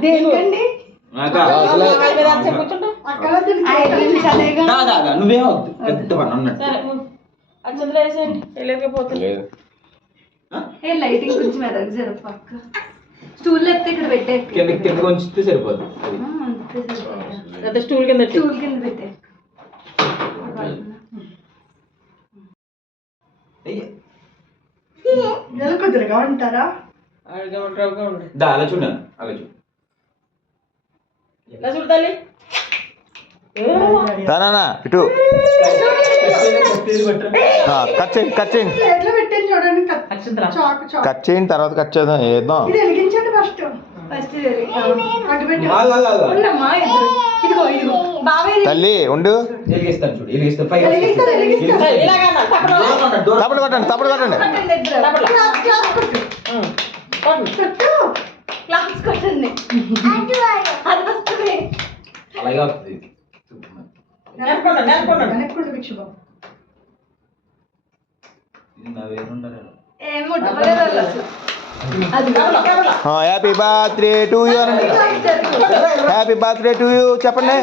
దేనికండి నువ్వేం పెద్ద పని అన్నట్టు లైటింగ్ కొంచెం ఎదగ జరప పక్క స్టూల్ లేకపోతే ఇక్కడ పెట్టే కింద కొంచితే సరిపోదు స్టూల్ కింద పెట్టే కుదురుగా ఉంటారా అలా చూడండి అలా చూడు ఎలా చూడాలి ఇటు కట్ చేయండి కట్ చేయండి కట్ చేయండి తర్వాత కట్ చేద్దాం వేద్దాం తల్లి ఉండు తప్పుడు కొట్టండి తప్పుడు కొట్టండి అలాగే హ్యాపీ బర్త్డే టు యూ అనండి హ్యాపీ బర్త్డే టు యూ చెప్పండి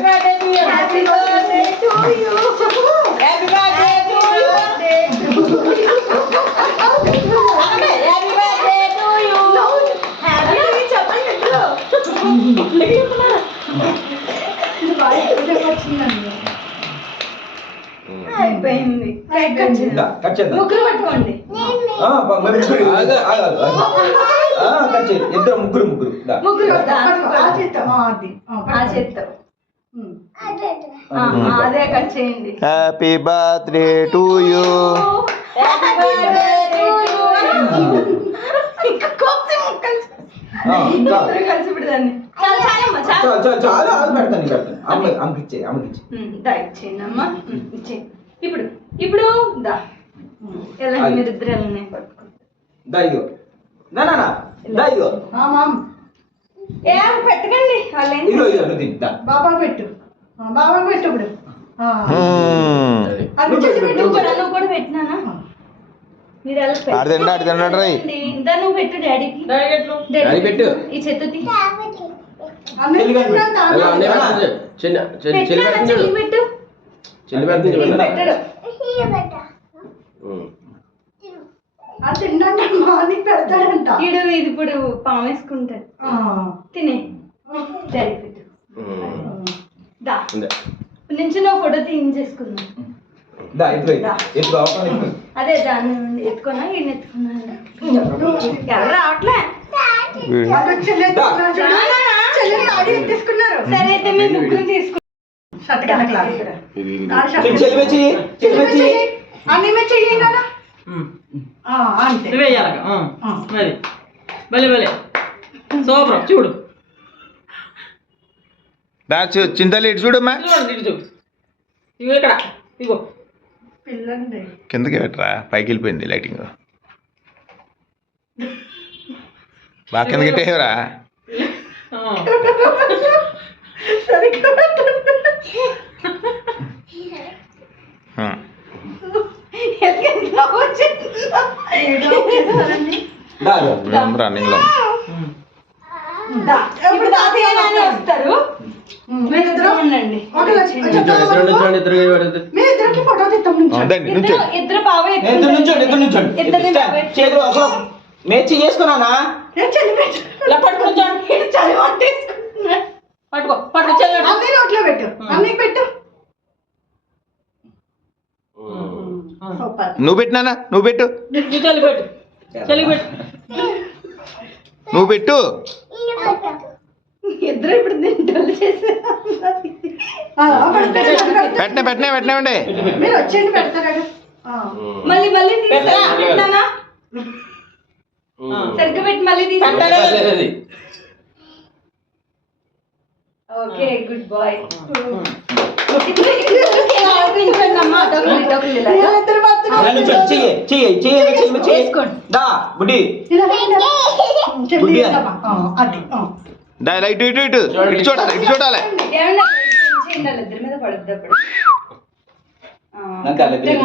అయిపోయింది ముగ్గురు పట్టుకోండి ఇద్దరు ముగ్గురు ముగ్గురు అదే కట్ చేయండి హ్యాపీ బర్త్డే టు యూ కలిసి పెడదాన్ని చాలా పెడతాను అమ్మకిచ్చే ఇచ్చేయండమ్మా ఇచ్చే ఇప్పుడు ఇప్పుడు దా ఎలా మీరిద్దరు ఎలా పట్టుకో ఏం పెట్టకండి బాబా పెట్టు బాబా పెట్టు ఇప్పుడు నువ్వు కూడా పెట్టినానా మీరు నువ్వు పెట్టు డాడీకి పెట్టు ఈ చెత్త ఇది ఇప్పుడు పాము వేసుకుంటాడు తినే డాడీ పెట్టు దా నుంచి నువ్వు ఫోటో తీయించేసుకున్నాను అదే దాన్ని ఎత్తుకున్నా ఈయన ఎత్తుకున్నా ఎవరు రావట్లే సరే అయితే మేము ముగ్గురు తీసుకున్నాం చూడు చింతలు ఇటు చూడమ్మా ఇక్కడ ఇగో కిందకి పెట్టరా పైకి వెళ్ళిపోయింది లైటింగ్ బాగా కిందకి పెట్టేవరా రన్నింగ్ లో వస్తారు ఇద్దరు బాబు మేచి చేసుకున్నానా పట్టుకో పట్టుకో అన్నీ నోట్లో పెట్టు అన్నీ పెట్టు నువ్వు పెట్టినానా నువ్వు పెట్టు నువ్వు పెట్టు ఇద్దరు ఇప్పుడు పెట్టినామండి మీరు వచ్చేయండి పెడతారా మళ్ళీ మళ్ళీ పెట్టానా సరిగ్గా పెట్టి మళ్ళీ తీసుకుంటారా ఓకే గుడ్ బాయ్ లైట్ ఇటు ఇటు ఇటు చూడాలి ఇటు చూడాలి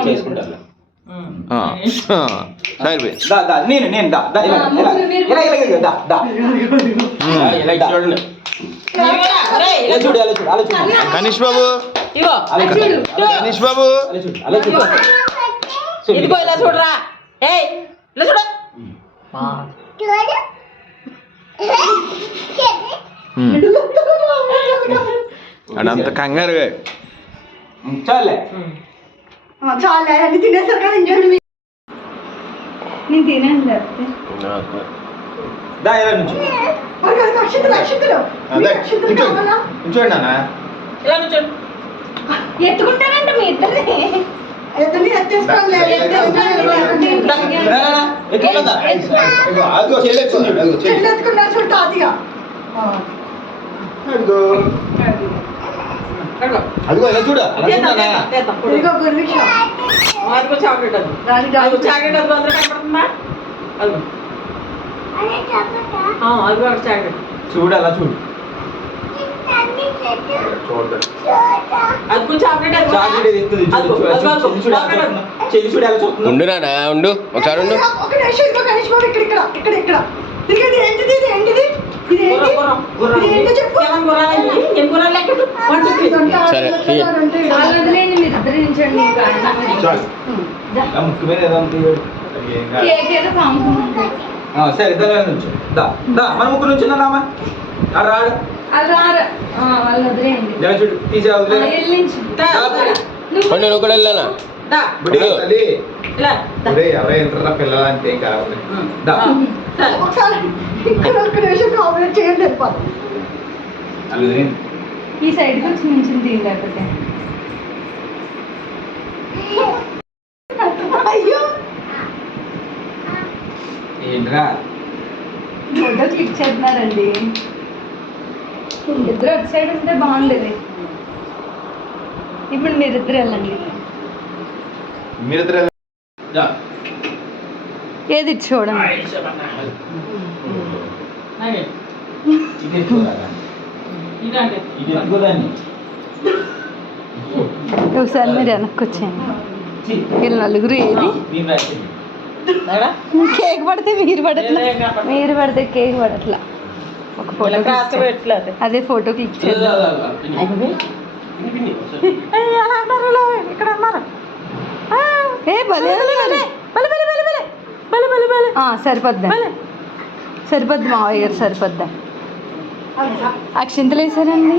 చేసుకుంటాను చూడండి ఇలా చూడు అలా చూడు అలా చూడు కనీష్ బాబు ఇగో అలా చూడు కనీష్ బాబు అలా చూడు అలా చూడు ఇదిగో ఇలా చూడరా ఏయ్ ఇలా చూడు అడంత కంగారుగా చాలే చాలా అన్ని తినేసారు కదా ఇంకోటి నేను తినండి లేకపోతే దా ఇలా నుంచి అక్షితులు అక్షితులు అదే అక్షితులు కావాలా? కూర్చోండి అన్న ఇలా చూడు ఎత్తుకుంటానంట మీ ఇద్దరిని ఎత్తండి ఎత్తేసుకోండి ఎట్లా అదిగో చెల్లెత్తుకుంది అదిగో చెల్లి ఎత్తుకున్నారు చూడు తాతయ్య అదిగో అదిగో ఇలా చూడు అలా చూడన్నా ఇదిగో గుర్విక్ష అదిగో చాక్లెట్ అది అదిగో చాక్లెట్ అది అందరూ కనపడుతుందా అదిగో అదిగో అక్కడ చాక్లెట్ చూడు అలా చూడు అదిగో చాక్లెట్ అది చాక్లెట్ ఎత్తుది చెల్లి చూడు ఎలా చూస్తుంది ఉండు నానా ఉండు ఒకసారి ఉండు ఒక నిమిషం ఇదిగో గణేష్ బాబు ఇక్కడ ఇక్కడ ఇక్కడ ఇక్కడ ఇదిగో ఇది ఏంటిది ఇది ఏంటిది ఇది ఏంటి ఇది ఏంటో చెప్పు ఏమని గుర్రాలు ఏం గుర్రాలు లెక్కదు 1 2 3 సరే, తీయ. వదిలేండి మీరు ఇద్దరు నించండి చాలు. ముఖ్యమైన ఏదో తీయడు. కేక్ ఏదో కాముకుంటుంది సరే దాని నుంచి దా దా మన ముగ్గురు నుంచి రామా రాడు అది రారు వాళ్ళు వదిలేయండి ఇలా చూడు తీసే వదిలే వెళ్ళించు ఉండు నువ్వు కూడా వెళ్ళానా దా బుడ్డి తల్లి ఇలా దా. ఒరేయ్, అలా ఎంట్రా పిల్లలంటే ఏం కావాలి దా సరే ఒకసారి ఇక్కడ ఒక్క నిమిషం కాపరేట్ చేయండి వెళ్ళిపోతాం అలా ఈ సైడ్కి వచ్చి నించుని తీయండి లేకపోతే అయ్యో ఏంట్రా ఫోటో క్లిక్ చేస్తున్నారండి ఇద్దరు అటు సైడ్ ఉంటే బాగుండేది ఇప్పుడు మీరిద్దరు వెళ్ళండి మీరిద్దరు దా ఏది చూడండి అలాగే. ఇది ఎత్తుకోరాదా? ఇదండి ఇది ఎత్తుకోదాన్ని ఒకసారి మీరు వెనక్కి వచ్చేయండి ఛీ, వీళ్ళు నలుగురు ఏది నేను రాసింది. ఎక్కడ? కేక్ పడితే మీరు పడట్లా మీరు పడితే కేక్ పడట్లా ఒక ఫోటో ఇలా క్రాస్ పెట్టలేదు అదే ఫోటో క్లిక్ దా, చేద్దాం దా, దా, పిన్ని. అలా అన్నారు ఇలా, ఇక్కడ అన్నారు ఏ భలే ఉంది మరి. సరిపోద్దా సరిపోద్ది మావయ్య గారు సరిపోద్దా అక్షింతలు వేసారండి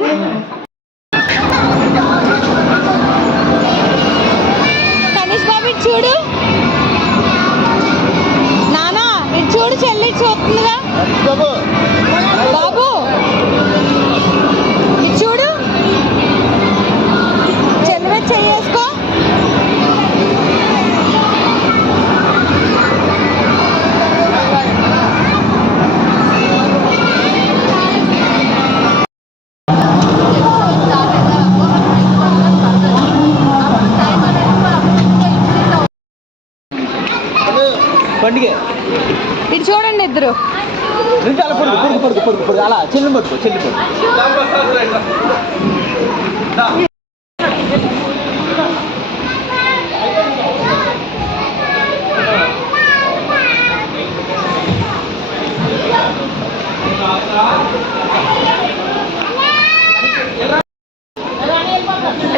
కనీష్ బాబు ఇటు చూడు నానా ఇటు చూడు చెల్లి ఇటు చూస్తుందిగా బాబు బాబు ఇటు చూడు చెల్లి మీద చెయ్యేసుకో పండుగ ఇటు చూడండి ఇద్దరు రెండు అలా పొడుగు పొడుగు పొడుగు పొడుగు పొడుగు అలా చెల్లి పడుకో చెల్లి పడుకో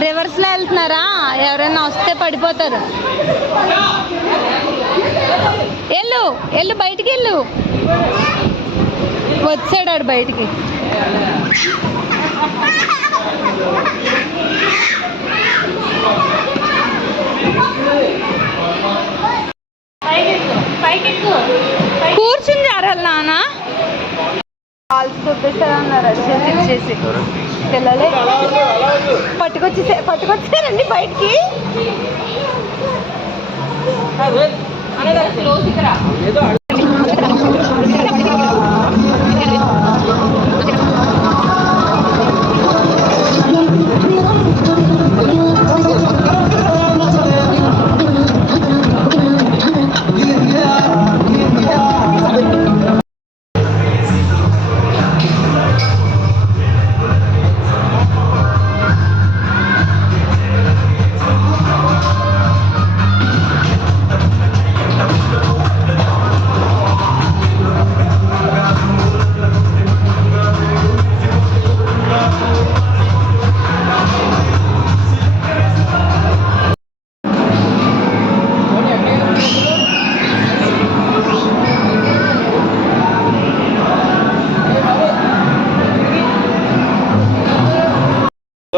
రివర్స్ లో వెళ్తున్నారా ఎవరైనా వస్తే పడిపోతారు వెళ్ళు వెళ్ళు బయటికి వెళ్ళు వచ్చాడు ఆడు బయటికి కూర్చుని జారాలి నాన్న కాల్స్ చూపిస్తారన్నారు వచ్చేసి పిల్లలే పట్టుకొచ్చారండి బయటికి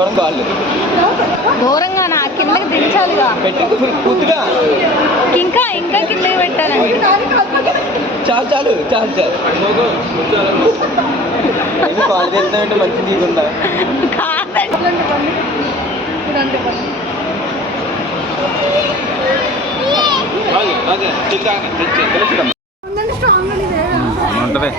దూరం కాళ్ళు దూరంగా నా కిందకి దించాలిగా. పెట్టి పూర్తిగా ఇంకా ఇంకా కిందకి పెట్టాలండి. చాలు చాలు చాలు చాలు ఏమి కాలు తెస్తామంటే మంచి దిగుందా ఉంటుంది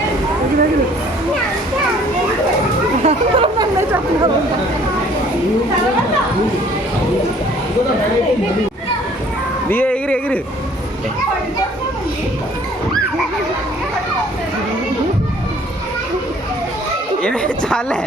ఎగిరి ఎగిరి ఏమే చాలే